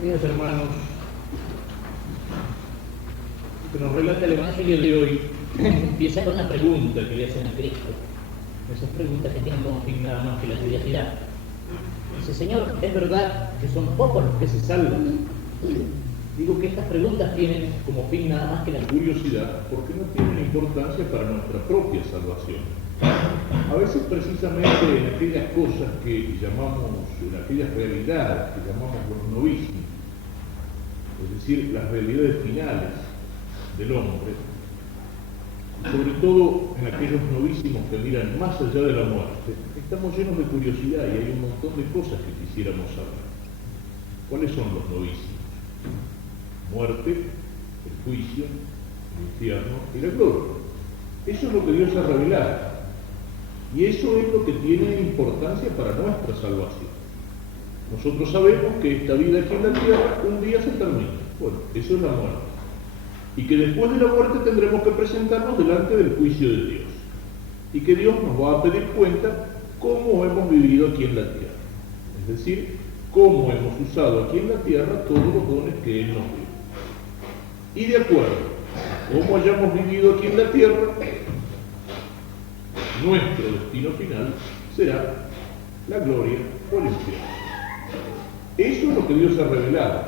Queridos hermanos, lo que nos relata el Evangelio de hoy empieza con una pregunta que le hacen a Cristo. Esas preguntas que tienen como fin nada más que la curiosidad. Dice: Señor, ¿es verdad que son pocos los que se salvan? Digo que estas preguntas tienen como fin nada más que la curiosidad, porque no tienen importancia para nuestra propia salvación. A veces precisamente en aquellas cosas que llamamos, en aquellas realidades que llamamos los novísimos, es decir, las realidades finales del hombre, sobre todo en aquellos novísimos que miran más allá de la muerte, estamos llenos de curiosidad y hay un montón de cosas que quisiéramos saber. ¿Cuáles son los novísimos? Muerte, el juicio, el infierno y la gloria. Eso es lo que Dios ha revelado. Y eso es lo que tiene importancia para nuestra salvación. Nosotros sabemos que esta vida aquí en la tierra un día se termina. Bueno, eso es la muerte. Y que después de la muerte tendremos que presentarnos delante del juicio de Dios. Y que Dios nos va a pedir cuenta cómo hemos vivido aquí en la tierra. Es decir, cómo hemos usado aquí en la tierra todos los dones que Él nos dio. Y de acuerdo a cómo hayamos vivido aquí en la tierra, nuestro destino final será la gloria o el infierno. Eso es lo que Dios ha revelado.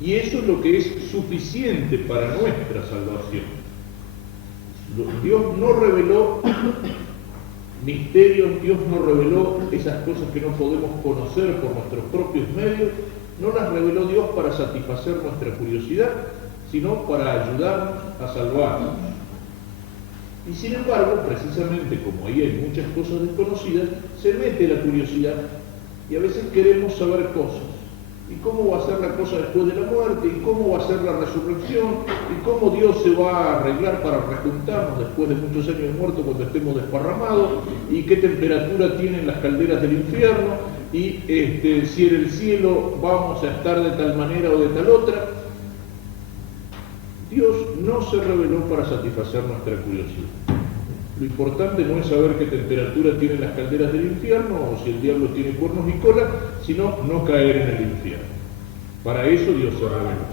Y eso es lo que es suficiente para nuestra salvación. Dios no reveló misterios, Dios no reveló esas cosas que no podemos conocer por nuestros propios medios, no las reveló Dios para satisfacer nuestra curiosidad, sino para ayudarnos a salvarnos. Y sin embargo, precisamente como ahí hay muchas cosas desconocidas, se mete la curiosidad y a veces queremos saber cosas. ¿Y cómo va a ser la cosa después de la muerte? ¿Y cómo va a ser la resurrección? ¿Y cómo Dios se va a arreglar para rejuntarnos después de muchos años de muerto cuando estemos desparramados? ¿Y qué temperatura tienen las calderas del infierno? ¿Y si en el cielo vamos a estar de tal manera o de tal otra? Dios no se reveló para satisfacer nuestra curiosidad. Lo importante no es saber qué temperatura tienen las calderas del infierno o si el diablo tiene cuernos y cola, sino no caer en el infierno. Para eso Dios se reveló.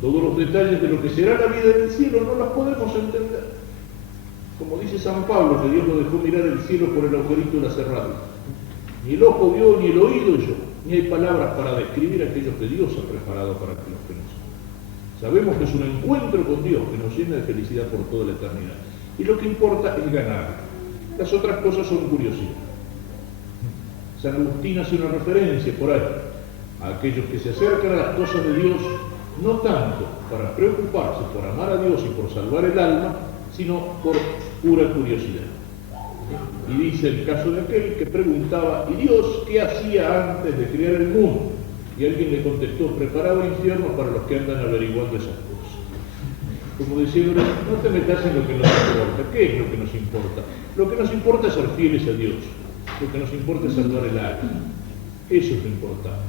Todos los detalles de lo que será la vida en el cielo no las podemos entender. Como dice San Pablo, que Dios lo dejó mirar el cielo por el agujerito de la cerradura. Ni el ojo vio, ni el oído oyó, ni hay palabras para describir aquello que Dios ha preparado para los que nos aman. Sabemos que es un encuentro con Dios que nos llena de felicidad por toda la eternidad. Y lo que importa es ganar. Las otras cosas son curiosidad. San Agustín hace una referencia por ahí a aquellos que se acercan a las cosas de Dios no tanto para preocuparse por amar a Dios y por salvar el alma, sino por pura curiosidad. Y dice el caso de aquel que preguntaba: ¿y Dios qué hacía antes de crear el mundo? Y alguien le contestó: preparaba infierno para los que andan averiguando esas cosas. Como diciendo, no te metas en lo que nos importa. ¿Qué es lo que nos importa? Lo que nos importa es ser fieles a Dios. Lo que nos importa es salvar el alma. Eso es lo importante.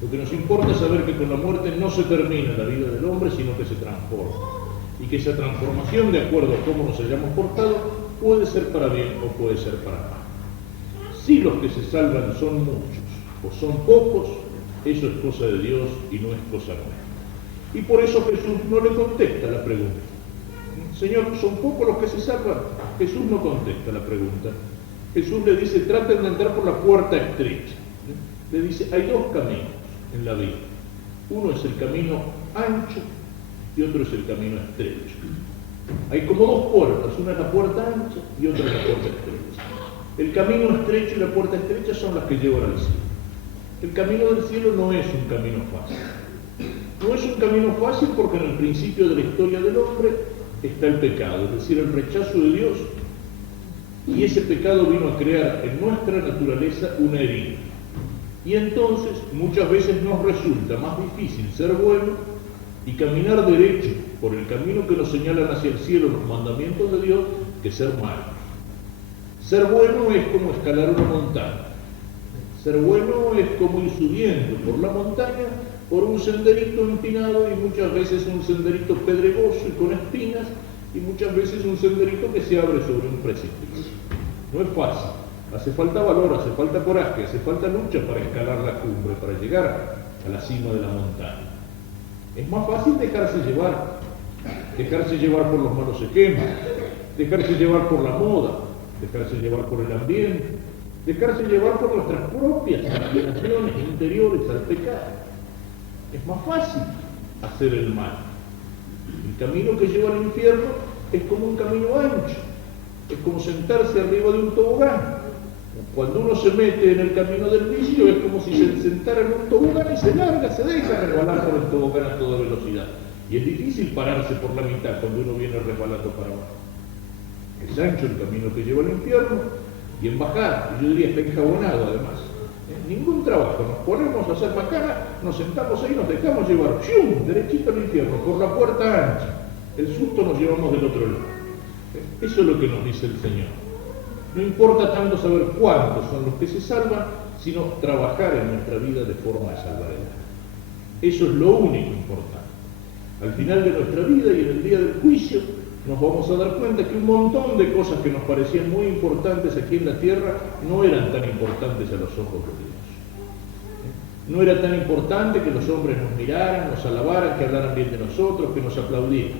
Lo que nos importa es saber que con la muerte no se termina la vida del hombre, sino que se transforma. Y que esa transformación, de acuerdo a cómo nos hayamos portado, puede ser para bien o puede ser para mal. Si los que se salvan son muchos o son pocos, eso es cosa de Dios y no es cosa nuestra. Y por eso Jesús no le contesta la pregunta. Señor, ¿son pocos los que se salvan? Jesús no contesta la pregunta. Jesús le dice: traten de entrar por la puerta estrecha. Le dice: hay dos caminos en la vida. Uno es el camino ancho y otro es el camino estrecho. Hay como dos puertas, una es la puerta ancha y otra es la puerta estrecha. El camino estrecho y la puerta estrecha son las que llevan al cielo. El camino del cielo no es un camino fácil. No es un camino fácil porque en el principio de la historia del hombre está el pecado, es decir, el rechazo de Dios. Y ese pecado vino a crear en nuestra naturaleza una herida. Y entonces muchas veces nos resulta más difícil ser bueno y caminar derecho por el camino que nos señalan hacia el cielo los mandamientos de Dios que ser malos. Ser bueno es como escalar una montaña. Ser bueno es como ir subiendo por la montaña por un senderito empinado y muchas veces un senderito pedregoso y con espinas y muchas veces un senderito que se abre sobre un precipicio. No es fácil. Hace falta valor, hace falta coraje, hace falta lucha para escalar la cumbre, para llegar a la cima de la montaña. Es más fácil dejarse llevar por los malos esquemas, dejarse llevar por la moda, dejarse llevar por el ambiente, dejarse llevar por nuestras propias inclinaciones interiores al pecado. Es más fácil hacer el mal. El camino que lleva al infierno es como un camino ancho, es como sentarse arriba de un tobogán. Cuando uno se mete en el camino del vicio es como si se sentara en un tobogán y se larga, se deja resbalar por el tobogán a toda velocidad. Y es difícil pararse por la mitad cuando uno viene resbalando para abajo. Es ancho el camino que lleva al infierno y en bajada, y yo diría está enjabonado además. Ningún trabajo, nos ponemos a hacer macana, nos sentamos ahí, nos dejamos llevar, ¡shum!, derechito al infierno, por la puerta ancha. El susto nos llevamos del otro lado. Eso es lo que nos dice el Señor. No importa tanto saber cuántos son los que se salvan, sino trabajar en nuestra vida de forma de salvaredad. Eso es lo único importante. Al final de nuestra vida y en el día del juicio, nos vamos a dar cuenta que un montón de cosas que nos parecían muy importantes aquí en la tierra no eran tan importantes a los ojos de Dios. No era tan importante que los hombres nos miraran, nos alabaran, que hablaran bien de nosotros, que nos aplaudieran.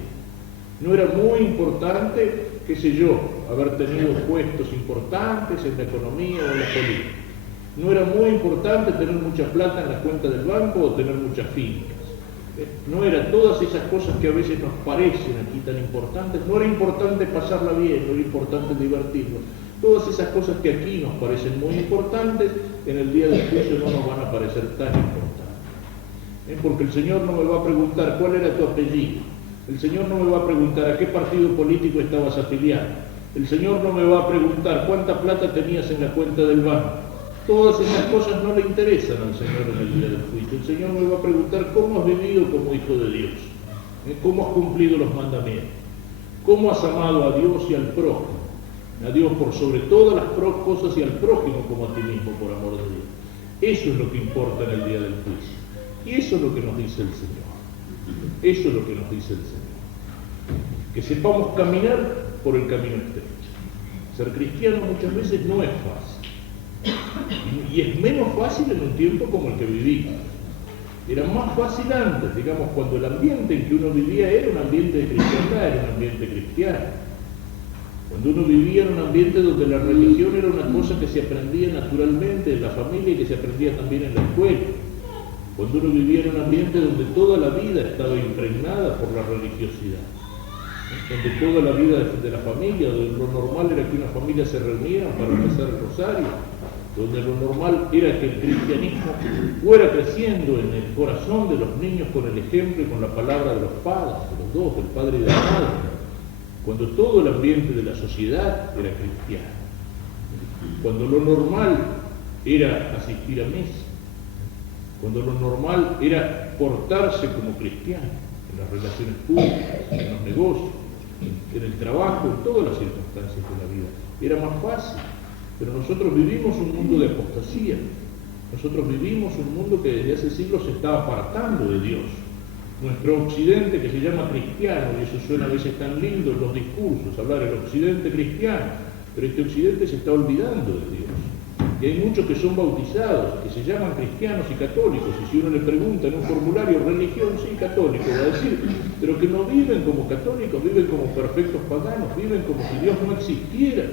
No era muy importante, qué sé yo, haber tenido puestos importantes en la economía o en la política. No era muy importante tener mucha plata en la cuenta del banco o tener muchas fincas. No era todas esas cosas que a veces nos parecen aquí tan importantes. No era importante pasarla bien, no era importante divertirnos. Todas esas cosas que aquí nos parecen muy importantes, en el día del juicio no nos van a parecer tan importantes. Porque el Señor no me va a preguntar cuál era tu apellido. El Señor no me va a preguntar a qué partido político estabas afiliado. El Señor no me va a preguntar cuánta plata tenías en la cuenta del banco. Todas esas cosas no le interesan al Señor en el día del juicio. El Señor me va a preguntar cómo has vivido como hijo de Dios, cómo has cumplido los mandamientos, cómo has amado a Dios y al prójimo, a Dios por sobre todas las cosas y al prójimo como a ti mismo por amor de Dios. Eso es lo que importa en el día del juicio. Y eso es lo que nos dice el Señor. Eso es lo que nos dice el Señor. Que sepamos caminar por el camino estrecho. Ser cristiano muchas veces no es fácil. Y es menos fácil en un tiempo como el que vivimos. Era más fácil antes, digamos, cuando el ambiente en que uno vivía era un ambiente de cristiandad, era un ambiente cristiano. Cuando uno vivía en un ambiente donde la religión era una cosa que se aprendía naturalmente en la familia y que se aprendía también en la escuela. Cuando uno vivía en un ambiente donde toda la vida estaba impregnada por la religiosidad. Donde toda la vida de la familia, donde lo normal era que una familia se reuniera para rezar el rosario, donde lo normal era que el cristianismo fuera creciendo en el corazón de los niños con el ejemplo y con la palabra de los padres, de los dos, del padre y de la madre, cuando todo el ambiente de la sociedad era cristiano, cuando lo normal era asistir a misa, cuando lo normal era portarse como cristiano en las relaciones públicas, en los negocios, en el trabajo, en todas las circunstancias de la vida. Era más fácil. Pero nosotros vivimos un mundo de apostasía. Nosotros vivimos un mundo que desde hace siglos se está apartando de Dios. Nuestro occidente, que se llama cristiano, y eso suena a veces tan lindo en los discursos, hablar del occidente cristiano, pero este occidente se está olvidando de Dios. Y hay muchos que son bautizados, que se llaman cristianos y católicos, y si uno le pregunta en un formulario, religión, sí, católico, va a decir, pero que no viven como católicos, viven como perfectos paganos, viven como si Dios no existiera.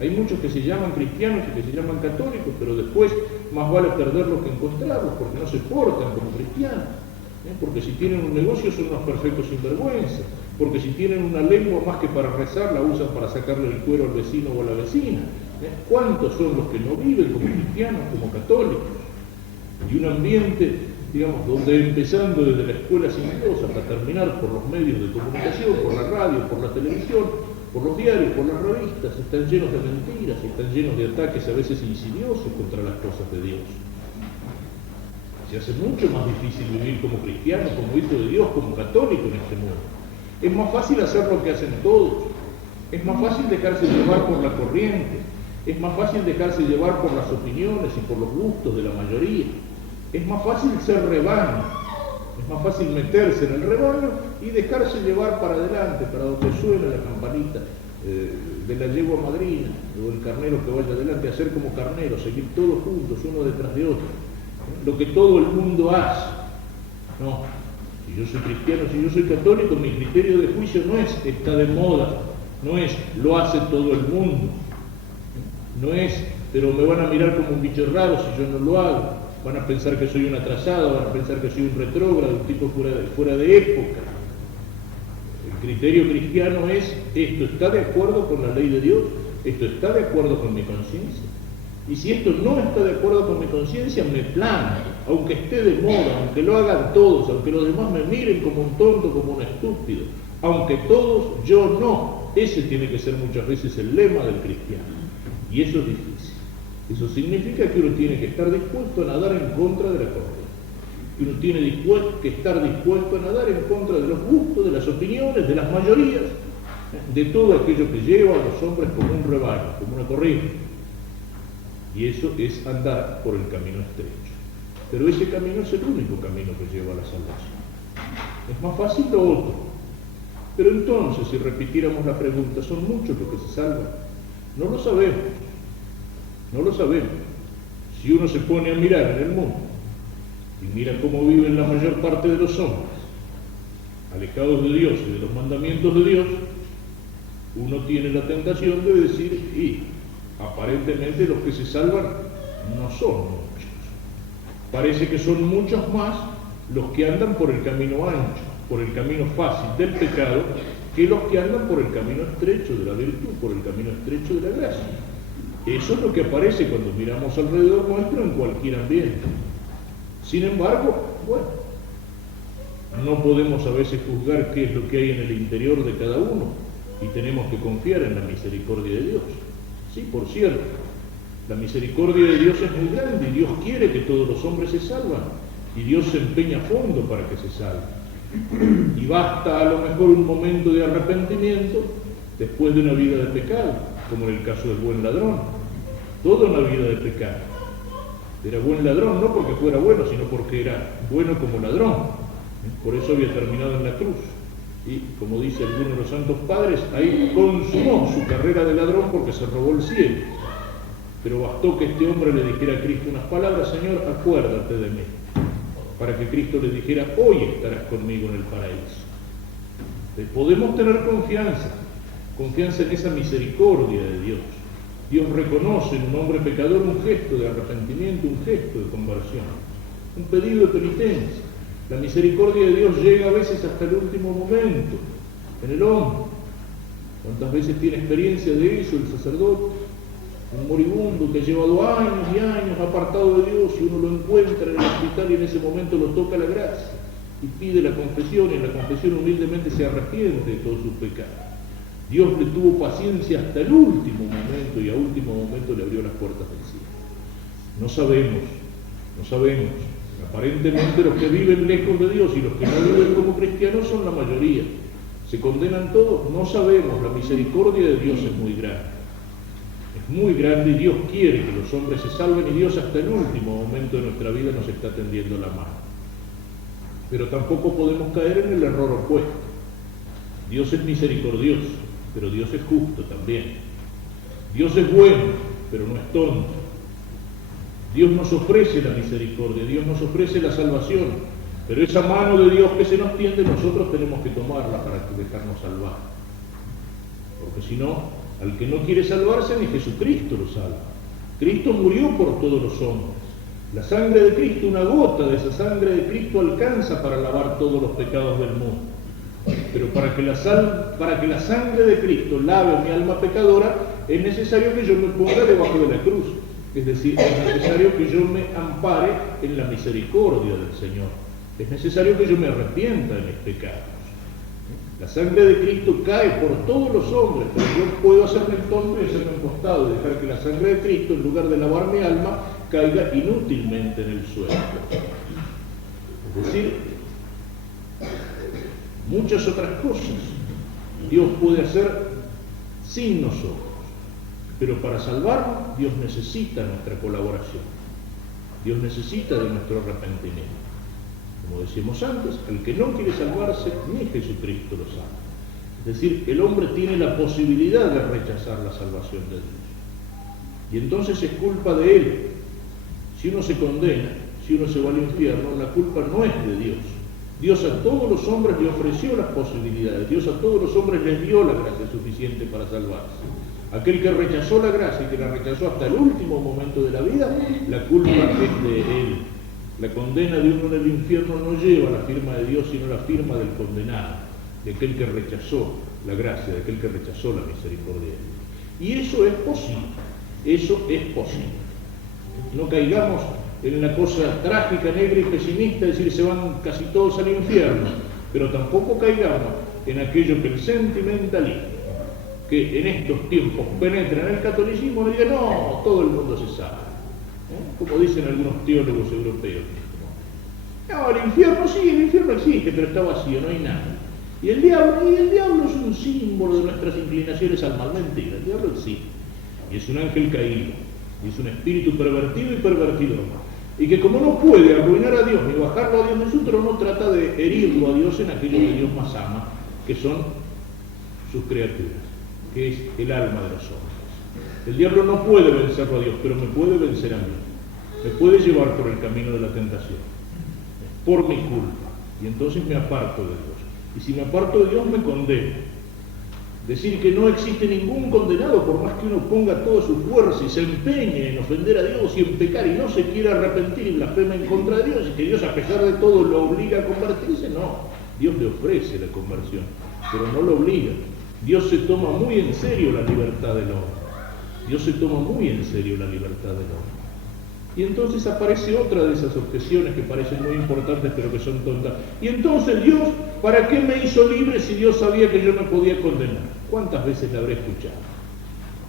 Hay muchos que se llaman cristianos y que se llaman católicos, pero después más vale perderlos que encontrarlos, porque no se portan como cristianos. Porque si tienen un negocio son unos perfectos sinvergüenzas, porque si tienen una lengua más que para rezar la usan para sacarle el cuero al vecino o a la vecina. ¿Cuántos son los que no viven como cristianos, como católicos? Y un ambiente, digamos, donde empezando desde la escuela sin Dios hasta terminar por los medios de comunicación, por la radio, por la televisión, por los diarios, por las revistas, están llenos de mentiras, están llenos de ataques a veces insidiosos contra las cosas de Dios. Se hace mucho más difícil vivir como cristiano, como hijo de Dios, como católico en este mundo. Es más fácil hacer lo que hacen todos. Es más fácil dejarse llevar por la corriente. Es más fácil dejarse llevar por las opiniones y por los gustos de la mayoría. Es más fácil ser rebaño. Es más fácil meterse en el rebaño y dejarse llevar para adelante, para donde suena la campanita de la yegua madrina o el carnero que vaya adelante, hacer como carnero, seguir todos juntos, uno detrás de otro. lo que todo el mundo hace. No, si yo soy cristiano, si yo soy católico, mi criterio de juicio no es está de moda, no es lo hace todo el mundo, no es pero me van a mirar como un bicho raro si yo no lo hago, van a pensar que soy un atrasado, van a pensar que soy un retrógrado, un tipo fuera de época. El criterio cristiano es esto está de acuerdo con la ley de Dios, esto está de acuerdo con mi conciencia. Y si esto no está de acuerdo con mi conciencia, me planto, aunque esté de moda, aunque lo hagan todos, aunque los demás me miren como un tonto, como un estúpido, aunque todos, yo no. Ese tiene que ser muchas veces el lema del cristiano. Y eso es difícil. Eso significa que uno tiene que estar dispuesto a nadar en contra de la corriente. Que uno tiene que estar dispuesto a nadar en contra de los gustos, de las opiniones, de las mayorías, de todo aquello que lleva a los hombres como un rebaño, como una corriente. Y eso es andar por el camino estrecho. Pero ese camino es el único camino que lleva a la salvación. Es más fácil lo otro. Pero entonces, si repitiéramos la pregunta, ¿son muchos los que se salvan? No lo sabemos. No lo sabemos. Si uno se pone a mirar en el mundo y mira cómo viven la mayor parte de los hombres, alejados de Dios y de los mandamientos de Dios, uno tiene la tentación de decir, y aparentemente los que se salvan no son muchos. Parece que son muchos más los que andan por el camino ancho, por el camino fácil del pecado, que los que andan por el camino estrecho de la virtud, por el camino estrecho de la gracia. Eso es lo que aparece cuando miramos alrededor nuestro en cualquier ambiente. Sin embargo, bueno, no podemos a veces juzgar qué es lo que hay en el interior de cada uno y tenemos que confiar en la misericordia de Dios. Sí, por cierto, la misericordia de Dios es muy grande y Dios quiere que todos los hombres se salvan y Dios se empeña a fondo para que se salven. Y basta a lo mejor un momento de arrepentimiento después de una vida de pecado, como en el caso del buen ladrón. Toda una vida de pecado. Era buen ladrón no porque fuera bueno, sino porque era bueno como ladrón. Por eso había terminado en la cruz. Y como dice alguno de los santos padres, ahí consumó su carrera de ladrón porque se robó el cielo. Pero bastó que este hombre le dijera a Cristo unas palabras: Señor, acuérdate de mí, para que Cristo le dijera: hoy estarás conmigo en el paraíso. Podemos tener confianza en esa misericordia de Dios. Dios reconoce en un hombre pecador un gesto de arrepentimiento, un gesto de conversión, un pedido de penitencia. La misericordia de Dios llega a veces hasta el último momento en el hombre. ¿Cuántas veces tiene experiencia de eso el sacerdote? Un moribundo que ha llevado años y años apartado de Dios, y uno lo encuentra en el hospital y en ese momento lo toca la gracia y pide la confesión, y en la confesión humildemente se arrepiente de todos sus pecados. Dios le tuvo paciencia hasta el último momento y a último momento le abrió las puertas del cielo. No sabemos. Aparentemente los que viven lejos de Dios y los que no viven como cristianos son la mayoría. ¿Se condenan todos? No sabemos. La misericordia de Dios es muy grande. Es muy grande y Dios quiere que los hombres se salven, y Dios hasta el último momento de nuestra vida nos está tendiendo la mano. Pero tampoco podemos caer en el error opuesto. Dios es misericordioso, pero Dios es justo también. Dios es bueno, pero no es tonto. Dios nos ofrece la misericordia, Dios nos ofrece la salvación, pero esa mano de Dios que se nos tiende, nosotros tenemos que tomarla para dejarnos salvar. Porque si no, al que no quiere salvarse, ni Jesucristo lo salva. Cristo murió por todos los hombres. La sangre de Cristo, una gota de esa sangre de Cristo alcanza para lavar todos los pecados del mundo. Pero para que la sangre de Cristo lave mi alma pecadora, es necesario que yo me ponga debajo de la cruz. Es decir, es necesario que yo me ampare en la misericordia del Señor. Es necesario que yo me arrepienta de mis pecados. La sangre de Cristo cae por todos los hombres, pero yo puedo hacerme el tonto y hacerme un costado y dejar que la sangre de Cristo, en lugar de lavar mi alma, caiga inútilmente en el suelo. Es decir, muchas otras cosas Dios puede hacer sin nosotros, pero para salvarnos Dios necesita nuestra colaboración. Dios necesita de nuestro arrepentimiento. Como decíamos antes, el que no quiere salvarse, ni Jesucristo lo salva. Es decir, el hombre tiene la posibilidad de rechazar la salvación de Dios. Y entonces es culpa de él. Si uno se condena, si uno se va al infierno, la culpa no es de Dios. Dios a todos los hombres le ofreció las posibilidades, Dios a todos los hombres les dio la gracia suficiente para salvarse. Aquel que rechazó la gracia y que la rechazó hasta el último momento de la vida, la culpa es de él. La condena de uno en el infierno no lleva la firma de Dios, sino la firma del condenado, de aquel que rechazó la gracia, de aquel que rechazó la misericordia de Dios. Y eso es posible, eso es posible. No caigamos en la cosa trágica, negra y pesimista, es decir, se van casi todos al infierno, pero tampoco caigamos en aquello que el sentimentalismo, que en estos tiempos penetra en el catolicismo, y diga, no, todo el mundo se sabe, como dicen algunos teólogos europeos. No, el infierno sí, el infierno existe, pero está vacío, no hay nada. Y el diablo es un símbolo de nuestras inclinaciones al mal. Mentira, el diablo existe, y es un ángel caído, y es un espíritu pervertido y pervertidor, y que como no puede arruinar a Dios ni bajarlo a Dios en su trono, trata de herirlo a Dios en aquello que Dios más ama, que son sus criaturas, que es el alma de los hombres. El diablo no puede vencerlo a Dios, pero me puede vencer a mí, me puede llevar por el camino de la tentación, por mi culpa, y entonces me aparto de Dios. Y si me aparto de Dios, me condeno. Decir que no existe ningún condenado, por más que uno ponga toda su fuerza y se empeñe en ofender a Dios y en pecar y no se quiera arrepentir y blasfema en contra de Dios, y que Dios a pesar de todo lo obliga a convertirse, no. Dios le ofrece la conversión, pero no lo obliga. Dios se toma muy en serio la libertad del hombre. Dios se toma muy en serio la libertad del hombre. Y entonces aparece otra de esas objeciones que parecen muy importantes pero que son tontas. Y entonces Dios, ¿para qué me hizo libre si Dios sabía que yo me podía condenar? ¿Cuántas veces la habré escuchado?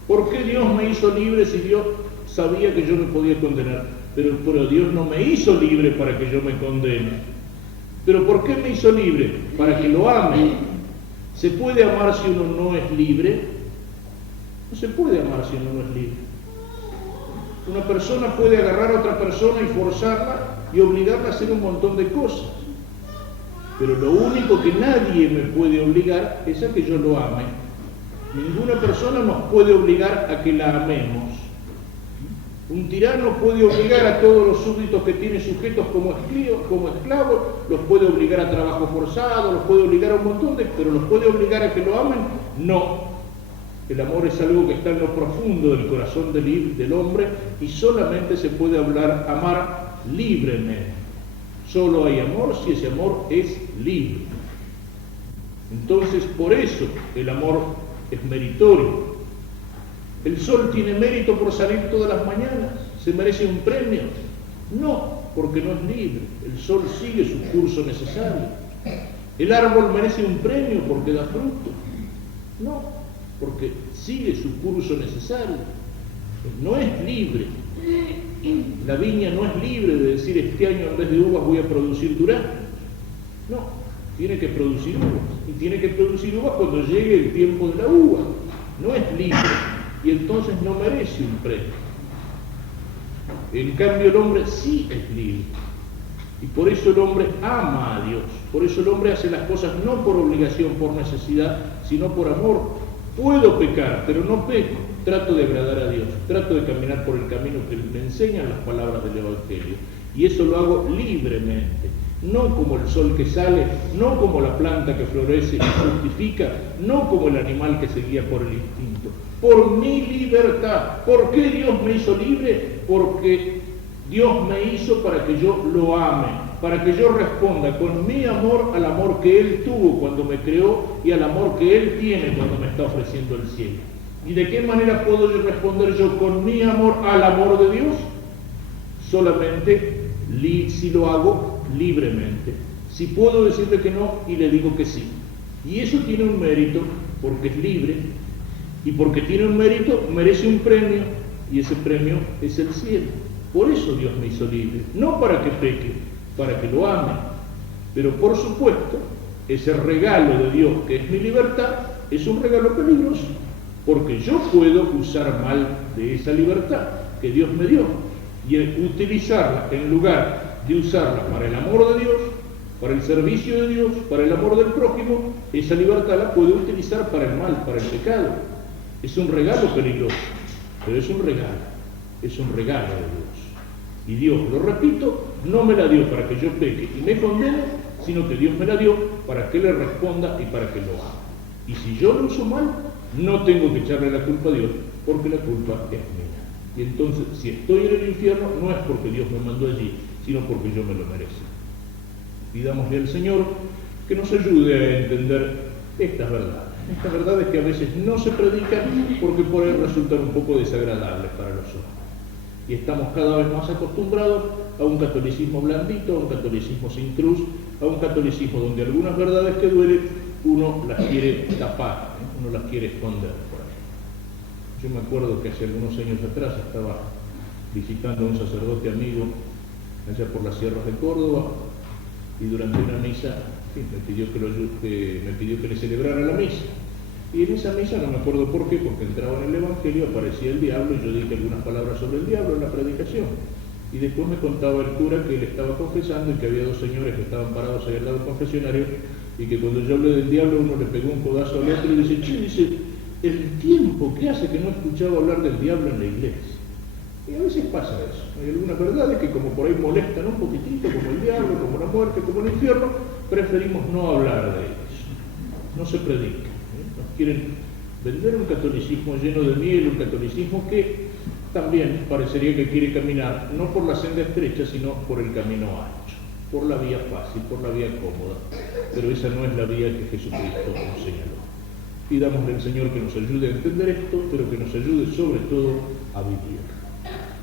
¿Por qué Dios me hizo libre si Dios sabía que yo me podía condenar? Pero Dios no me hizo libre para que yo me condene. ¿Pero por qué me hizo libre? Para que lo ame. ¿Se puede amar si uno no es libre? No se puede amar si uno no es libre. Una persona puede agarrar a otra persona y forzarla y obligarla a hacer un montón de cosas. Pero lo único que nadie me puede obligar es a que yo lo ame. Ninguna persona nos puede obligar a que la amemos. Un tirano puede obligar a todos los súbditos que tiene sujetos como esclavos, los puede obligar a trabajo forzado, los puede obligar a un montón de... pero los puede obligar a que lo amen. No. El amor es algo que está en lo profundo del corazón del hombre y solamente se puede amar libremente. Solo hay amor si ese amor es libre. Entonces, por eso el amor es meritorio. ¿El sol tiene mérito por salir todas las mañanas? ¿Se merece un premio? No, porque no es libre. El sol sigue su curso necesario. ¿El árbol merece un premio porque da fruto? No, porque sigue su curso necesario. No es libre. La viña no es libre de decir este año en vez de uvas voy a producir duraznos. No, tiene que producir uvas. Y tiene que producir uvas cuando llegue el tiempo de la uva. No es libre. Y entonces no merece un premio. En cambio el hombre sí es libre. Y por eso el hombre ama a Dios. Por eso el hombre hace las cosas no por obligación, por necesidad, sino por amor. Puedo pecar, pero no peco. Trato de agradar a Dios. Trato de caminar por el camino que me enseñan las palabras del Evangelio. Y eso lo hago libremente. No como el sol que sale, no como la planta que florece y fructifica, no como el animal que se guía por el instinto. Por mi libertad. ¿Por qué Dios me hizo libre? Porque Dios me hizo para que yo lo ame, para que yo responda con mi amor al amor que Él tuvo cuando me creó y al amor que Él tiene cuando me está ofreciendo el cielo. ¿Y de qué manera puedo responder yo con mi amor al amor de Dios? Solamente si lo hago libremente. Si puedo decirle que no y le digo que sí. Y eso tiene un mérito porque es libre. Y porque tiene un mérito, merece un premio, y ese premio es el cielo. Por eso Dios me hizo libre, no para que peque, para que lo ame. Pero por supuesto, ese regalo de Dios que es mi libertad, es un regalo peligroso, porque yo puedo usar mal de esa libertad que Dios me dio, y utilizarla en lugar de usarla para el amor de Dios, para el servicio de Dios, para el amor del prójimo, esa libertad la puedo utilizar para el mal, para el pecado. Es un regalo peligroso, pero es un regalo de Dios. Y Dios, lo repito, no me la dio para que yo peque y me condene, sino que Dios me la dio para que le responda y para que lo haga. Y si yo lo uso mal, no tengo que echarle la culpa a Dios, porque la culpa es mía. Y entonces, si estoy en el infierno, no es porque Dios me mandó allí, sino porque yo me lo merezco. Pidámosle al Señor que nos ayude a entender estas verdades que a veces no se predican porque por ahí resultan un poco desagradables para los hombres. Y estamos cada vez más acostumbrados a un catolicismo blandito, a un catolicismo sin cruz, a un catolicismo donde algunas verdades que duelen uno las quiere tapar, uno las quiere esconder por ahí. Yo me acuerdo que hace algunos años atrás estaba visitando a un sacerdote amigo allá por las sierras de Córdoba y durante una misa me pidió que le celebrara la misa. Y en esa misa, no me acuerdo por qué, porque entraba en el Evangelio, aparecía el diablo y yo dije algunas palabras sobre el diablo en la predicación. Y después me contaba el cura que él estaba confesando y que había dos señores que estaban parados ahí al lado del confesionario y que cuando yo hablé del diablo uno le pegó un codazo al otro y dice, dice, el tiempo que hace que no escuchaba hablar del diablo en la iglesia. Y a veces pasa eso. Hay algunas verdades que como por ahí molestan un poquitito, como el diablo, como la muerte, como el infierno, preferimos no hablar de ellos. No se predica. Nos quieren vender un catolicismo lleno de miel, un catolicismo que también parecería que quiere caminar no por la senda estrecha, sino por el camino ancho, por la vía fácil, por la vía cómoda. Pero esa no es la vía que Jesucristo nos señaló. Pidámosle al Señor que nos ayude a entender esto, pero que nos ayude sobre todo a vivir.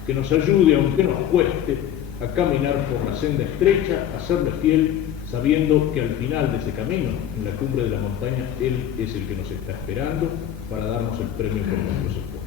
Que nos ayude, aunque nos cueste, a caminar por la senda estrecha, a serle fiel, sabiendo que al final de ese camino, en la cumbre de la montaña, Él es el que nos está esperando para darnos el premio por nuestros esfuerzos.